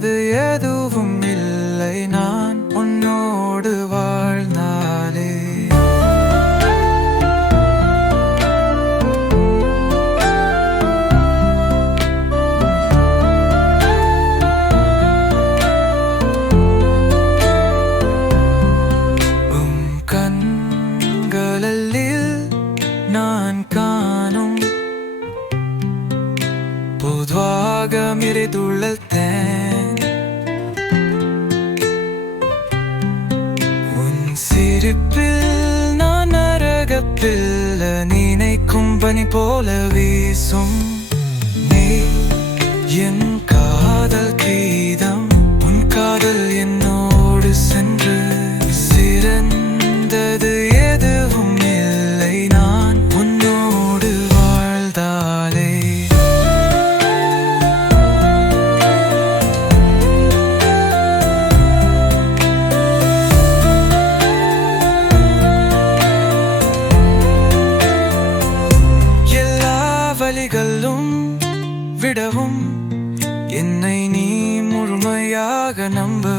சிறந்தது எதுவும் இல்லை நான் உன்னோடு வாழ்ந்தாலே. கண்களில் நான் காணும் பொதுவாக மிரைதுள்ளத்தேன் உன் சிரிப்பில் நான் நரகத்தில் நினைக்கும் பனி போல வீசும் நீ என் காதல் கீதம் உன் காதல் என்னோடு சென்று சிறந்தது எதுவும் இல்லை நான் உன்னோடு வாழ்ந்தாலே. எல்லா வலிகளும் விடவும் என்னை நீ முழுமையாக நம்பு.